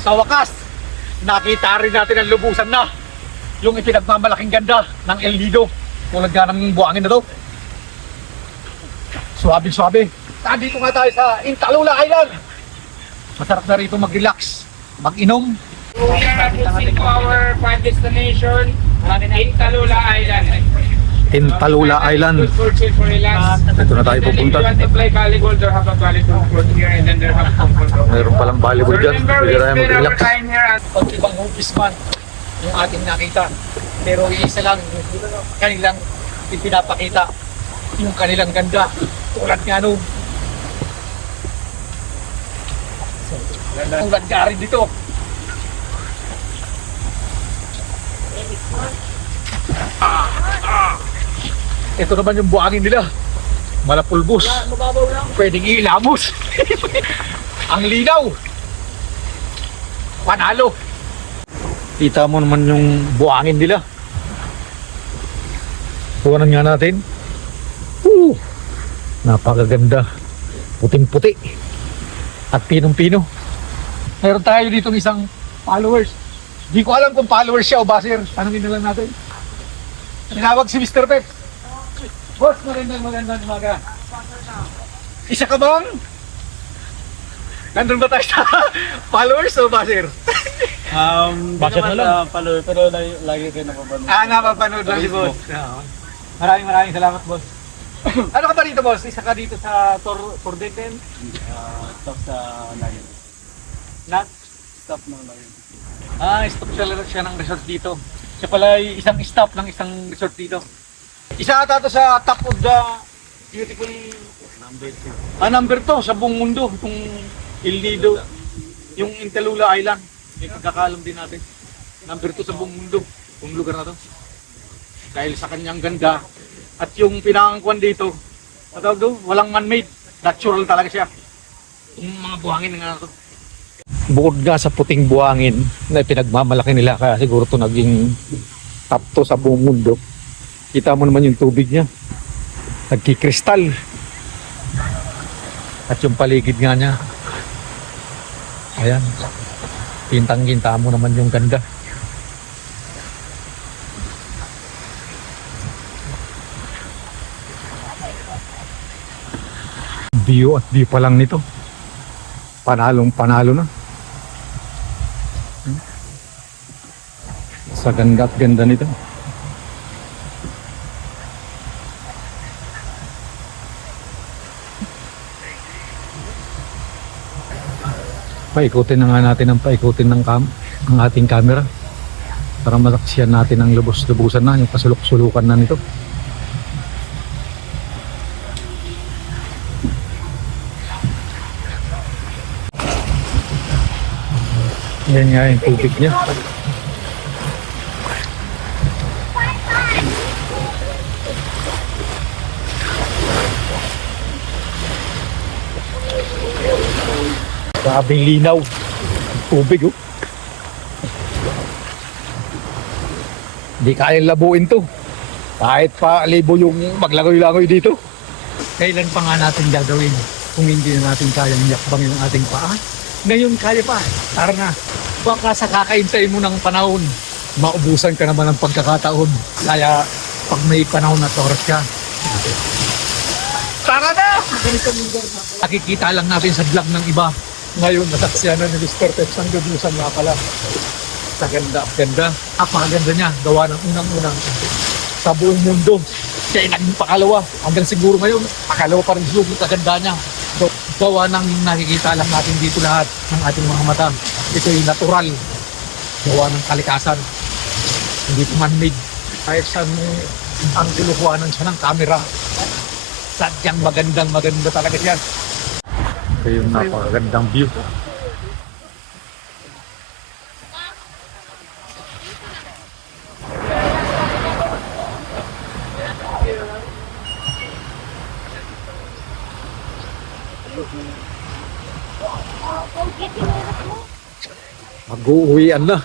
Sa wakas, nakita rin natin ang lubusan na yung ipinagmamalaking ganda ng El Nido. Tulad nga ng buhangin na to. Suwabe-suwabe. Nandito nga tayo sa Intalula Island. Masarap na rito mag-relax, mag-inom. We are proceeding to our final destination in Talula Island. Intalula Island. Good for chill for relax. Dito na tayo If pupunta. you want to play volleyball, there have a volleyball court here and then there have a comfort zone. Mayroon palang volleyball dyan. Remember, we Pwede tayo spend our mag-relax. time here at Pag-ibang hugis man yung ating nakita. Pero isa lang, kanilang pinapakita yung kanilang ganda. Tulad nga nun. Tulad nga rin dito. Ito naman yung buhangin nila. Malapulbos. Pwedeng ilamos. Ang linaw. Panalo. Kita mo naman yung buhangin nila. Tuwanan nga natin. Napakaganda. Puting-puti. At pinong-pino. Meron tayo ditong isang followers. Di ko alam kung followers siya o baser. Tanungin na lang natin. Tinawag si Mr. Pep. Boss, magandang umaga. Isa ka bang? Nandun ba tayo sa followers o baser? Bakit na lang? Follower, pero lagi kayo napapanood. Napapanood lang si boss. Maraming salamat, boss. Ano ka ba dito, boss? Isa ka dito sa Tordeten? Stop sa lagi. Na? Stop ng lagi. Stop siya ng resort dito. Siya pala ay isang stop ng isang resort dito. Isa ata to sa top of the beautiful Number 2. number 2 sa buong mundo. Itong El Nido. Yung Intalula Island. May pagkakalam din natin. Number 2 sa buong mundo. Yung lugar na to. Dahil sa kanyang ganda. At yung pinakangkuan dito, matawag doon, walang man-made. Natural talaga siya. Yung mga buhangin nga to. Bukod nga sa puting buhangin na pinagmamalaki nila, kaya siguro to naging top to sa buong mundo. Kita mo naman yung tubig niya. Nagkikristal. At yung paligid nga niya. Ayan. Pintang-ginta mo naman yung ganda. View at view pa lang nito. Panalong panalo na. Sa ganda at ganda nito. Paikutin na nga natin ang paikutin ng ang ating camera para malaksiyan natin ang lubos-lubusan na, yung pasulok-sulukan na nito. Yan nga yung tubig niya. Grabing linaw. Tubig oh. Hindi kayang labuin to. Kahit pa libo yung maglangoy-langoy dito. Kailan pa nga natin gagawin kung hindi na natin kayang yakbang yung ating paa? Ngayon kaya pa. Tara na. Baka sa kakaintay mo ng panahon, maubusan ka naman ng pagkakataon. Kaya pag may panahon na oras ka, tara na! Nakikita lang natin sa vlog ng iba. Ngayon, nasaksiyan na ni Mr. Peps ang lubusan nga pala. Sa ganda, ganda. Napakaganda niya. Gawa ng unang-unang sa buong mundo. Kaya naging pakalawa. Hanggang siguro ngayon, pakalawa pa rin yung kaganda niya. So, gawa ng nakikita lang natin dito lahat ng ating mga mata. Ito'y natural. Gawa ng kalikasan. Hindi po man-made. Kahit saan ang kilukuhanan siya ng camera. Sadyang maganda talaga siya. Ito yung napakagandang view. Mag-uuwian na.